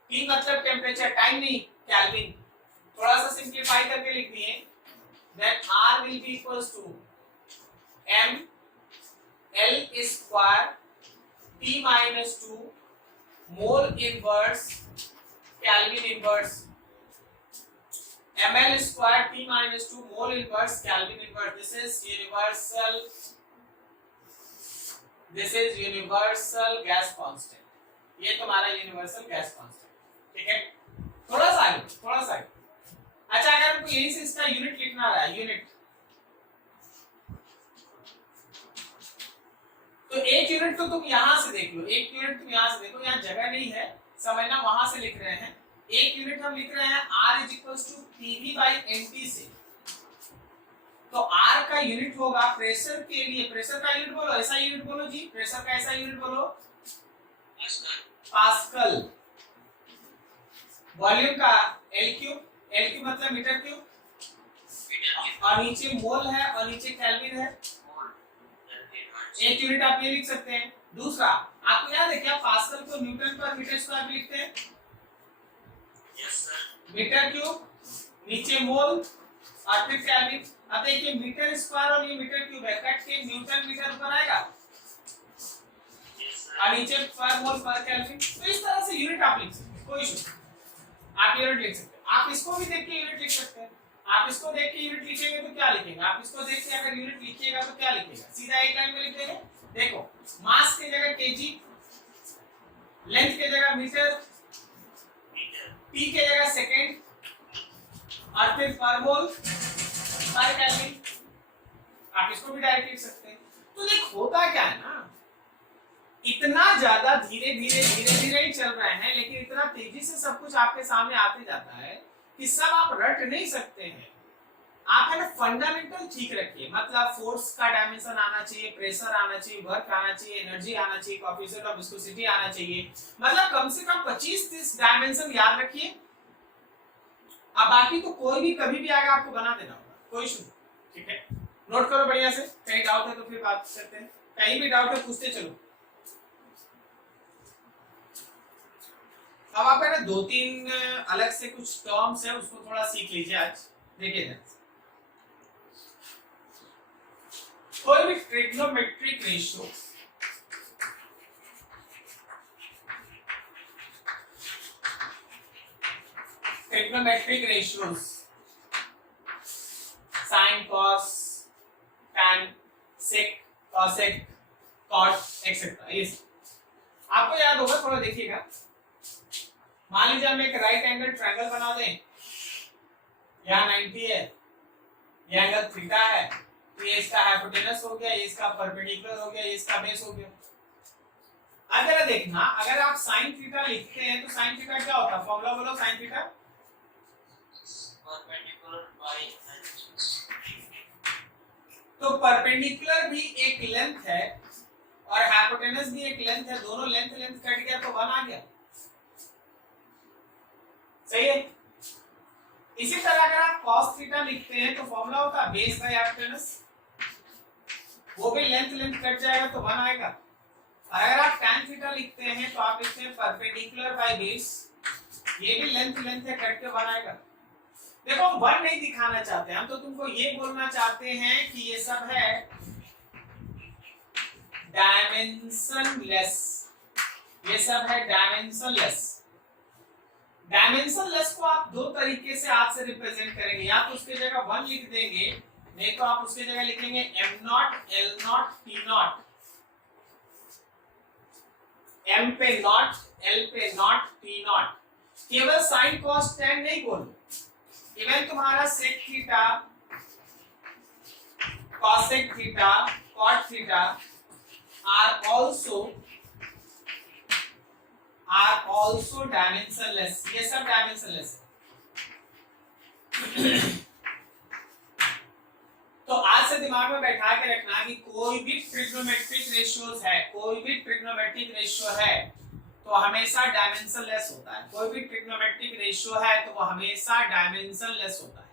T मतलब टेम्परेचर, टाइम नहीं, केल्विन। थोड़ा सा सिंपलीफाई करके लिख दिए, then R will be equals to m L square T - 2 mole inverse Kelvin inverse, ml square T - 2 mole inverse Kelvin inverse। this is universal gas constant। ये तुम्हारा यूनिवर्सल गैस कांस्टेंट, ठीक है। थोड़ा सा आगे। अच्छा, अगर हमको यहीं से इसका यूनिट लिखना है, यूनिट, तो एक यूनिट तो तुम यहां से देख लो, एक यूनिट तुम यहां से देखो, यहां जगह नहीं है समझना, वहां से लिख रहे हैं। एक यूनिट हम लिख रहे हैं R = PV/NT से। तो R का यूनिट होगा प्रेशर के लिए, प्रेशर का यूनिट बोलो, ऐसा यूनिट बोलो जी, प्रेशर का ऐसा यूनिट बोलो पास्कल। वॉल्यूम का L3 मतलब मीटर क्यूब, और नीचे मोल है और नीचे केल्विन है। एक यूनिट आप ये लिख सकते हैं। दूसरा आपको याद है क्या, पास्कल को न्यूटन/मीटर² भी लिखते हैं। Yes sir. मीटर क्यूब, नीचे मोल और फिर केल्विन। अब देखिए मीटर स्क्वायर और ये मीटर क्यूब है, कट के न्यूटन मीटर ऊपर आएगा और नीचे पर मोल पर केल्विन। तो इस तरह से यूनिट आप लिख सकते हैं, कोई इशू। आप यूनिट लिख सकते हैं। आप इसको भी देख के यूनिट लिख सकते हैं। आप इसको देख के यूनिट लिखेंगे तो क्या लिखेंगे, आप इसको देख के अगर यूनिट लिखिएगा तो क्या लिखेगा, सीधा एक लाइन में लिख देंगे। देखो मास की जगह केजी, लेंथ की जगह मीटर, टी की जगह सेकेंड और फिर पर मोल पर केल्विन। आप इसको भी डायरेक्ट लिख सकते हैं। तो देख होता क्या है ना, इतना ज्यादा धीरे धीरे ही चल रहे हैं, लेकिन इतना तेजी से सब कुछ आपके सामने आते जाता है कि सब आप रट नहीं सकते हैं। आप है ना फंडामेंटल ठीक रखिए, मतलब फोर्स का डायमेंशन आना चाहिए, प्रेशर आना चाहिए, वर्क आना चाहिए, एनर्जी आना चाहिए, कोएफिशिएंट ऑफ विस्कोसिटी आना चाहिए, मतलब कम से कम 25-30 डायमेंशन याद रखिए। अब बाकी तो कोई भी कभी भी आएगा आपको बना देना होगा, कोई इशू नहीं, ठीक है। नोट करो बढ़िया से, कहीं डाउट है तो फिर बात करते हैं, कहीं भी डाउट है पूछते चलो। अब आपका ना 2-3 अलग से कुछ टर्म्स है, उसको थोड़ा सीख लीजिए आज। देखिए ना, कोई भी trigonometric ratio sine, cos, tan, sec, cosec, cot etcetera, ये आपको याद होगा, थोड़ा देखिएगा। मान लीजिए हम एक राइट एंगल ट्रायंगल बना दें, यहाँ 90 है, ये एंगल थीटा है, तो ये इसका हाइपोटेनस हो गया, ये इसका परपेंडिकुलर हो गया, ये इसका बेस हो गया। अगर देखना, अगर आप साइन थीटा लिखते हैं तो साइन थीटा क्या होता है, फॉर्मूला बोलो साइन थीटा। परपेंडिकुलर बाय तो परपेंडिकुलर भी एक लेंथ है और हाइपोटेनस भी एक लेंथ है, दोनों लेंथ कट गया तो 1 आ गया, सही है। इसी तरह अगर आप cos थीटा लिखते हैं तो फॉर्मूला होता है बेस बाय हाइपोटेनस, वो भी लेंथ कट जाएगा तो 1 आएगा। और अगर आप tan थीटा लिखते हैं तो आप लिखते हैं परपेंडिकुलर बाय बेस, ये भी लेंथ है कट के 1 आएगा। देखो हम 1 नहीं दिखाना चाहते, हम तो तुमको ये बोलना चाहते हैं कि ये सब है डायमेंशनलेस, ये सब है डायमेंशनलेस। डायमेंशनलेस को आप दो तरीके से हाथ से रिप्रेजेंट करेंगे, या तो उसके जगह 1 लिख देंगे, नहीं तो आप उसके जगह लिखेंगे m0, l0, t0, m पे नॉट, l पे नॉट, t0। केवल साइन कॉस टैन नहीं बोलो, इवन तुम्हारा sec theta, cosec theta, cot theta are also dimensionless, ये सब dimensionless है। तो आज से दिमाग में बैठा के रखना कि कोई भी ट्रिग्नोमेट्रिक रेशियोज है, कोई भी ट्रिग्नोमेट्रिक रेशियो है तो हमेशा डायमेंशनलेस होता है, कोई भी ट्रिग्नोमेट्रिक रेशियो है तो वो हमेशा डायमेंशनलेस होता है,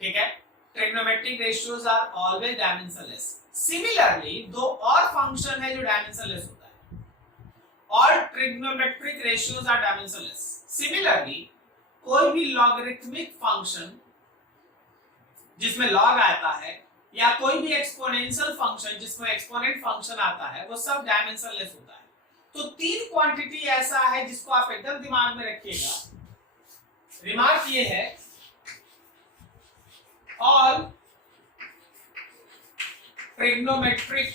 ठीक है। Trigonometric ratios are always dimensionless. Similarly दो और फंक्शन है जो डायमेंशनलेस होता है, और trigonometric ratios are dimensionless. Similarly कोई भी लॉगरिथमिक फंक्शन जिसमें लॉग आता है, या कोई भी एक्सपोनेंशियल फंक्शन जिसमें एक्सपोनेंट फंक्शन आता है, वो सब डायमेंशनलेस होता है। तो 3 क्वांटिटी ऐसा है जिसको आप एकदम दिमाग में रखिएगा। रिमार्क ये है, all trigonometric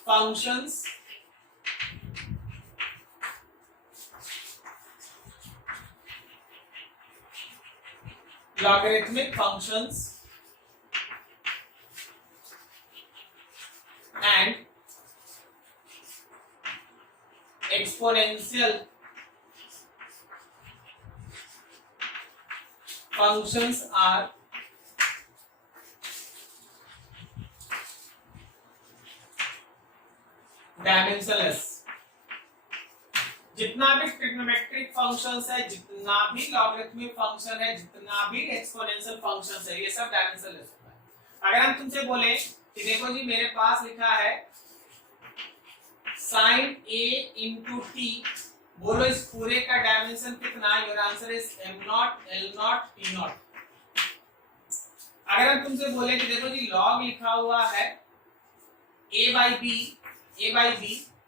functions logarithmic functions and exponential functions are dimensionless। जितना भी ट्रिग्नोमेट्रिक फंक्शंस है, जितना भी लॉगरिथमिक फंक्शन है, जितना भी एक्सपोनेंशियल फंक्शंस है, ये सब डायमेंशनलेस होता है। अगर हम तुमसे बोले कि देखो जी मेरे पास लिखा है sin a into t, बोलो इस पूरे का डायमेंशन कितना, your answer is m0, l0, t0। अगर हम तुमसे बोले कि देखो जी लॉग लिखा हुआ है a by b,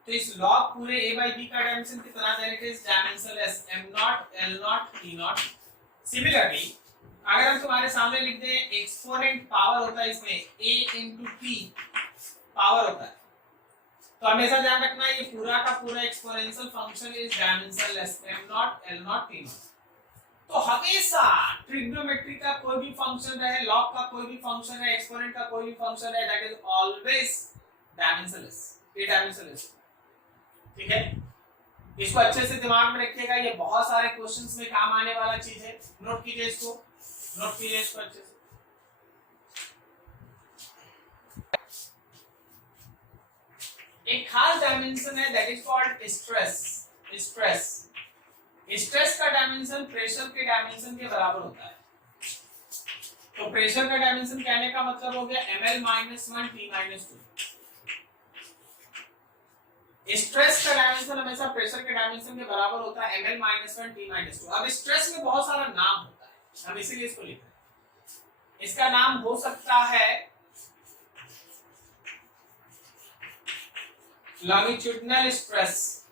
तो इस log पूरे a by b का डायमेंशन कितना है? It is dimensionless m not l not t not. Similarly अगर हम तुम्हारे सामने लिख दें एक्सपोनेंट पावर होता है इसमें a into t पावर होता है, तो हमेशा ध्यान रखना ये पूरा का पूरा exponential function is dimensionless m not l not t not. तो हमेशा ट्रिग्नोमेट्री का कोई भी फंक्शन रहे, लॉग का कोई भी फंक्शन है, एक्सपोनेंट का कोई भी फंक्शन है, दैट इज ऑलवेज डायमेंशनलेस, ये डायमेंशनलेस। ठीक है, इसको अच्छे से दिमाग में रखिएगा, ये बहुत सारे क्वेश्चंस में काम आने वाला चीज है। नोट कीजिए इसको, नोट कीजिए इसको अच्छे से। एक खास डायमेंशन है that is called stress. Stress stress का डायमेंशन प्रेशर के डायमेंशन के बराबर होता है। तो प्रेशर का डायमेंशन कहने का मतलब हो गया ml - 1 t - 2। स्ट्रेस का डायमेंशन हमेशा प्रेशर के डायमेंशन के बराबर होता है ml - 1 t - 2। अब स्ट्रेस में बहुत सारा नाम होता है, हम इसीलिए इसको लिख रहे हैं। इसका नाम हो सकता है लॉन्गिट्यूडिनल स्ट्रेस,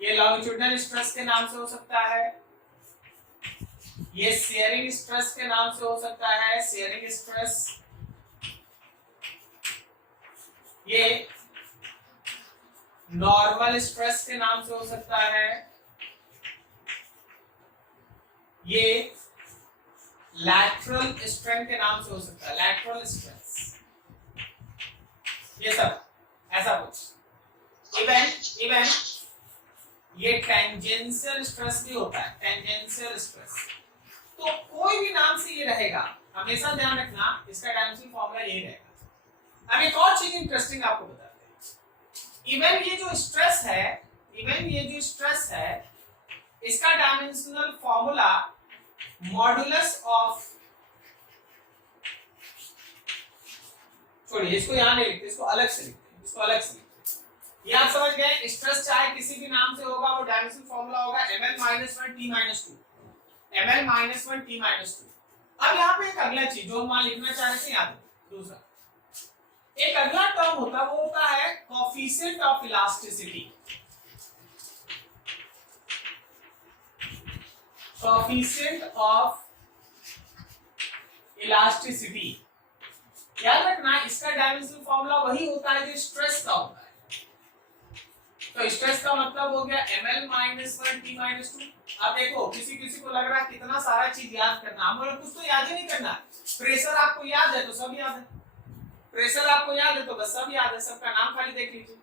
ये लॉन्गिट्यूडिनल स्ट्रेस के नाम से हो सकता है, ये शेयरिंग स्ट्रेस के नाम से हो सकता है, शेयरिंग स्ट्रेस, ये नॉर्मल स्ट्रेस के नाम से हो सकता है, ये लैटरल स्ट्रेन के नाम से हो सकता है, लैटरल स्ट्रेस, ये सब ऐसा कुछ। इवन ये टेंजेंशियल स्ट्रेस भी होता है, टेंजेंशियल स्ट्रेस। तो कोई भी नाम से ये रहेगा, हमेशा ध्यान रखना इसका डायमेंशन फॉर्मूला यही रहेगा। अब एक और चीज इंटरेस्टिंग आपको बताते हैं, इवन ये जो स्ट्रेस है, इसका डायमेंशनल फॉर्मूला मॉडुलस ऑफ, छोड़िए इसको यहां नहीं लिखते, इसको अलग से लिखते हैं, इसको अलग से लिखते हैं। ये आप समझ गए, स्ट्रेस चाहे किसी भी नाम से होगा, वो डायमेंशन फॉर्मूला होगा ml - 1 t - 2, ml - 1 t - 2। अब यहाँ पे एक अगला चीज जो हम लिखना चाह रहे थे, याद है दूसरा एक अगला टर्म होता है, वो होता है coefficient of elasticity. Coefficient of elasticity, याद रखना इसका डायमेंशन फॉर्मूला वही होता है जो स्ट्रेस का होता है। तो स्ट्रेस का मतलब हो गया ml - 1 t - 2। अब देखो किसी को लग रहा है कितना सारा चीज याद करना, हम लोग कुछ तो याद ही नहीं करना। प्रेशर आपको याद है तो सब याद है, प्रेशर आपको याद है तो बस सब याद है, सबका नाम खाली देख लीजिए।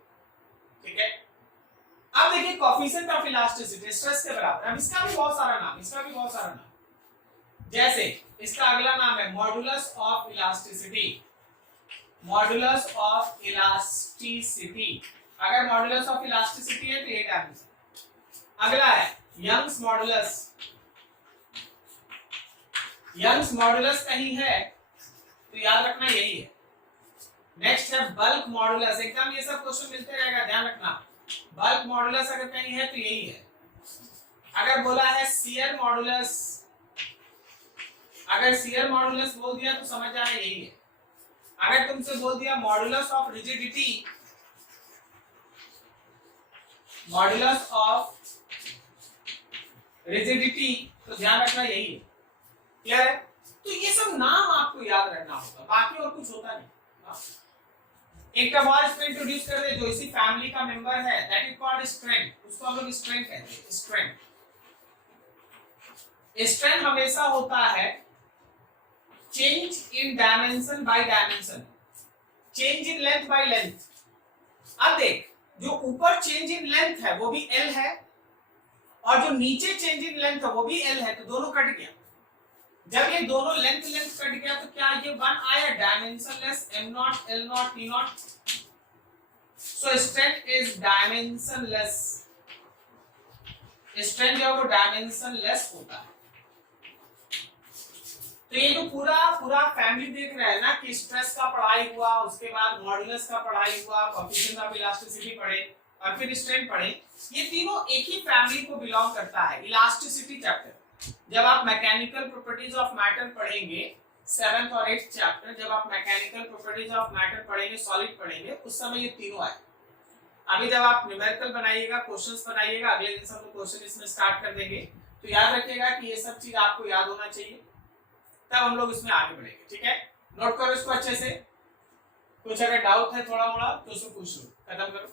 ठीक है, अब देखिए कोएफिशिएंट ऑफ इलास्टिसिटी स्ट्रेस के बराबर। अब इसका भी बहुत सारा नाम, जैसे इसका अगला नाम है modulus of elasticity, modulus of elasticity. अगर मॉडुलस ऑफ इलास्टिसिटी है तो ये डायमेंशन। अगला है यंग्स मॉडुलस, यंग्स मॉडुलस कहीं है तो याद रखना यही है। नेक्स्ट है बल्क मॉडुलस, एकदम ये सब क्वेश्चन मिलते रहेगा, ध्यान रखना। बल्क मॉडुलस अगर कहीं है तो यही है। अगर बोला है शियर मॉडुलस, अगर शियर मॉडुलस बोल दिया तो समझ जाना यही है। अगर तुमसे बोल दिया modulus of rigidity, modulus of rigidity, तो ध्यान रखना यही है। क्लियर है? तो ये सब नाम आपको याद रखना होगा, बाकी और कुछ होता नहीं। एक टर्म और इसमें इंट्रोड्यूस कर दे जो इसी फैमिली का मेंबर है, दैट इज कॉल्ड स्ट्रेन। उसको हम लोग स्ट्रेन कहते हैं, स्ट्रेन। स्ट्रेन हमेशा होता है change in dimension by dimension, change in length by length. अब देख, जो ऊपर चेंज इन लेंथ है वो भी L है, और जो नीचे चेंज इन लेंथ है वो भी L है, तो दोनों कट गया। जब ये दोनों लेंथ कट गया तो क्या ये वन आया dimensionless m0 l0 t0। So strain is dimensionless, strain जो है वो डायमेंशनलेस होता है। तो ये जो पूरा फैमिली देख रहा है ना कि स्ट्रेस का पढ़ाई हुआ, उसके बाद मॉडुलस का पढ़ाई हुआ, कोएफिशिएंट ऑफ इलास्टिसिटी पढ़े और फिर स्ट्रेन पढ़े, ये तीनों एक ही फैमिली को बिलोंग करता है। इलास्टिसिटी चैप्टर जब आप मैकेनिकल प्रॉपर्टीज ऑफ मैटर पढ़ेंगे 7th और 8th चैप्टर, जब आप मैकेनिकल प्रॉपर्टीज ऑफ मैटर पढ़ेंगे, सॉलिड पढ़ेंगे, उस समय ये तीनों आए। अभी जब आप न्यूमेरिकल बनाइएगा, क्वेश्चंस बनाइएगा, अगले दिन से हम लोग क्वेश्चन इसमें स्टार्ट कर देंगे, तो याद रखिएगा कि ये सब चीज आपको याद होना चाहिए, तब हम लोग इसमें आगे बढ़ेंगे। ठीक है, नोट करो इसको अच्छे से। कुछ अगर डाउट है थोड़ा मोड़ा तो उसको पूछ लो, खत्म करो।